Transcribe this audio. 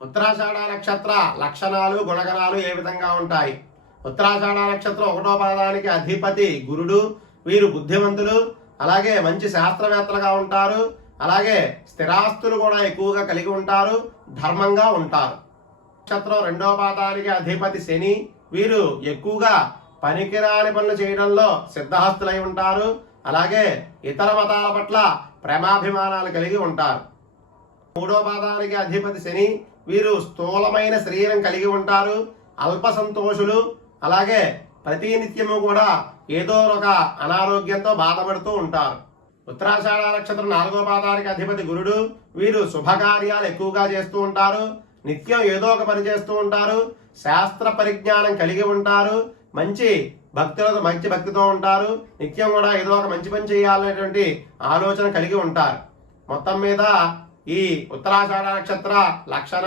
ఉత్తరాషాఢ నక్షత్ర లక్షణాలు గుణగణాలు ఏ విధంగా ఉంటాయి? ఉత్తరాషాఢ నక్షత్రం ఒకటో పాదానికి అధిపతి గురుడు వీరు బుద్ధిమంతులు అలాగే మంచి శాస్త్రవేత్తలుగా ఉంటారు అలాగే స్థిరాస్తులు కూడా ఎక్కువగా కలిగి ఉంటారు ధర్మంగా ఉంటారు. నక్షత్రం రెండో పాదానికి అధిపతి శని వీరు ఎక్కువగా పనికిరాని పనులు చేయడంలో సిద్ధహస్తులై ఉంటారు అలాగే ఇతర మతాల పట్ల ప్రేమాభిమానాలు కలిగి ఉంటారు. మూడో పాదానికి అధిపతి శని. వీరు స్థూలమైన శరీరం కలిగి ఉంటారు. అల్ప సంతోషులు. అలాగే ప్రతినిత్యము కూడా ఏదో ఒక అనారోగ్యంతో బాధపడుతూ ఉంటారు. ఉత్తరాషాఢ నక్షత్రం నాలుగో పాదానికి అధిపతి గురుడు. వీరు శుభకార్యాలు ఎక్కువగా చేస్తూ ఉంటారు. నిత్యం ఏదో ఒక పని చేస్తూ ఉంటారు. శాస్త్ర పరిజ్ఞానం కలిగి ఉంటారు. మంచి భక్తులతో మంచి భక్తితో ఉంటారు. నిత్యం కూడా ఏదో ఒక మంచి పని చేయాలనేటువంటి ఆలోచన కలిగి ఉంటారు. మొత్తం మీద ఈ ఉత్తరాషాఢ నక్షత్ర లక్షణ